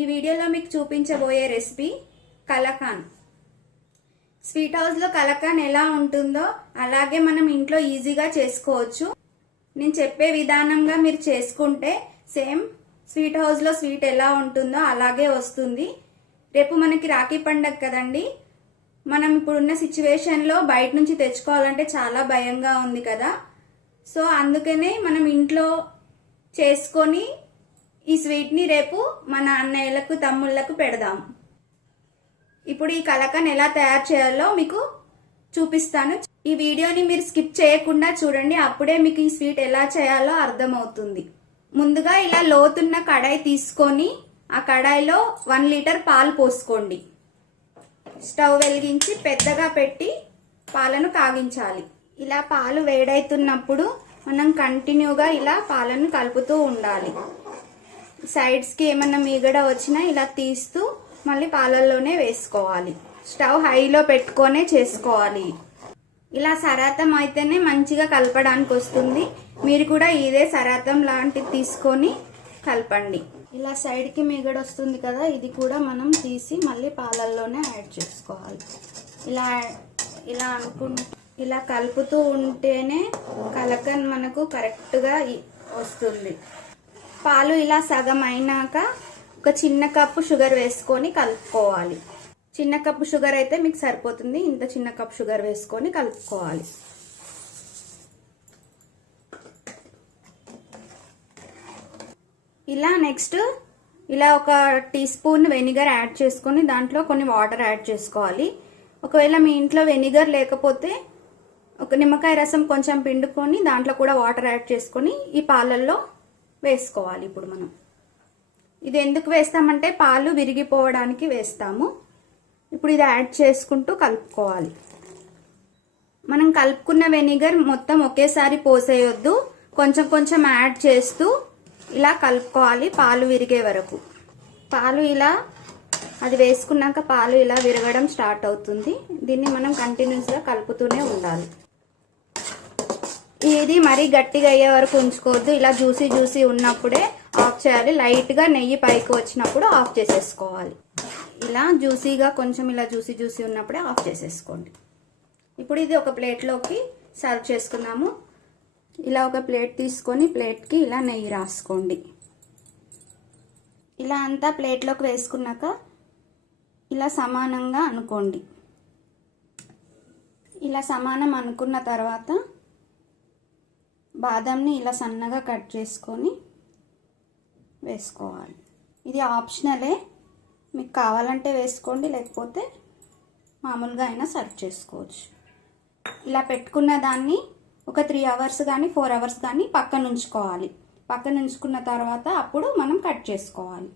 ఈ వీడియోలో మీకు చూపించబోయే రెసిపీ కలకాన్. స్వీట్ హౌస్లో కలకాన్ ఎలా ఉంటుందో అలాగే మనం ఇంట్లో ఈజీగా చేసుకోవచ్చు. నేను చెప్పే విధానంగా మీరు చేసుకుంటే సేమ్ స్వీట్ హౌస్లో స్వీట్ ఎలా ఉంటుందో అలాగే వస్తుంది. రేపు మనకి రాఖీ పండగ కదండి. మనం ఇప్పుడున్న సిచ్యువేషన్లో బయట నుంచి తెచ్చుకోవాలంటే చాలా భయంగా ఉంది కదా. సో అందుకనే మనం ఇంట్లో చేసుకొని ఈ స్వీట్ని రేపు మన అన్నయ్యలకు తమ్ముళ్లకు పెడదాం. ఇప్పుడు ఈ కలకాన్ ఎలా తయారు చేయాలో మీకు చూపిస్తాను. ఈ వీడియోని మీరు స్కిప్ చేయకుండా చూడండి, అప్పుడే మీకు ఈ స్వీట్ ఎలా చేయాలో అర్థమవుతుంది. ముందుగా ఇలా లోతున్న కడాయి తీసుకొని ఆ కడాయిలో 1 లీటర్ పాలు పోసుకోండి. స్టవ్ వెలిగించి పెద్దగా పెట్టి పాలను కాగించాలి. ఇలా పాలు వేడైతున్నప్పుడు మనం కంటిన్యూగా ఇలా పాలను కలుపుతూ ఉండాలి. సైడ్స్కి ఏమన్నా మీగడ వచ్చినా ఇలా తీస్తూ మళ్ళీ పాలల్లోనే వేసుకోవాలి. స్టవ్ హైలో పెట్టుకొనే చేసుకోవాలి. ఇలా సరాతం అయితేనే మంచిగా కలపడానికి వస్తుంది. మీరు కూడా ఇదే సరాతం లాంటిది తీసుకొని కలపండి. ఇలా సైడ్కి మీగడ వస్తుంది కదా, ఇది కూడా మనం తీసి మళ్ళీ పాలల్లోనే యాడ్ చేసుకోవాలి. ఇలా ఇలా కలుపుతూ ఉంటేనే కలకాన్ మనకు కరెక్ట్గా వస్తుంది. పాలు ఇలా సగం అయినాక ఒక చిన్న కప్పు షుగర్ వేసుకొని కలుపుకోవాలి. చిన్న కప్పు షుగర్ అయితే మీకు సరిపోతుంది. ఇంత చిన్న కప్పు షుగర్ వేసుకొని కలుపుకోవాలి. ఇలా నెక్స్ట్ ఇలా ఒక టీ స్పూన్ వెనిగర్ యాడ్ చేసుకొని దాంట్లో కొన్ని వాటర్ యాడ్ చేసుకోవాలి. ఒకవేళ మీ ఇంట్లో వెనిగర్ లేకపోతే ఒక నిమ్మకాయ రసం కొంచెం పిండుకొని దాంట్లో కూడా వాటర్ యాడ్ చేసుకొని ఈ పాలల్లో వేసుకోవాలి. ఇప్పుడు మనం ఇది ఎందుకు వేస్తామంటే పాలు విరిగిపోవడానికి వేస్తాము. ఇప్పుడు ఇది యాడ్ చేసుకుంటూ కలుపుకోవాలి. మనం కలుపుకున్న వెనిగర్ మొత్తం ఒకేసారి పోసేయొద్దు, కొంచెం కొంచెం యాడ్ చేస్తూ ఇలా కలుపుకోవాలి పాలు విరిగే వరకు. పాలు ఇలా అది వేసుకున్నాక పాలు ఇలా విరగడం స్టార్ట్ అవుతుంది. దీన్ని మనం కంటిన్యూస్గా కలుపుతూనే ఉండాలి. ఇది మరీ గట్టిగా అయ్యే వరకు ఉంచుకోవద్దు. ఇలా జ్యూసీ ఉన్నప్పుడే ఆఫ్ చేయాలి. లైట్గా నెయ్యి పైకి వచ్చినప్పుడు ఆఫ్ చేసేసుకోవాలి. ఇలా జ్యూసీగా కొంచెం ఇలా జ్యూసీ ఉన్నప్పుడే ఆఫ్ చేసేసుకోండి. ఇప్పుడు ఇది ఒక ప్లేట్లోకి సర్వ్ చేసుకుందాము. ఇలా ఒక ప్లేట్ తీసుకొని ప్లేట్కి ఇలా నెయ్యి రాసుకోండి. ఇలా అంతా ప్లేట్లోకి వేసుకున్నాక ఇలా సమానంగా అనుకోండి. ఇలా సమానం అనుకున్న తర్వాత బాదంని ఇలా సన్నగా కట్ చేసుకొని వేసుకోవాలి. ఇది ఆప్షనలే, మీకు కావాలంటే వేసుకోండి, లేకపోతే మామూలుగా అయినా సర్వ్ చేసుకోవచ్చు. ఇలా పెట్టుకున్న దాన్ని ఒక 3 అవర్స్ కానీ 4 అవర్స్ కానీ పక్కన ఉంచుకోవాలి. పక్కన ఉంచుకున్న తర్వాత అప్పుడు మనం కట్ చేసుకోవాలి.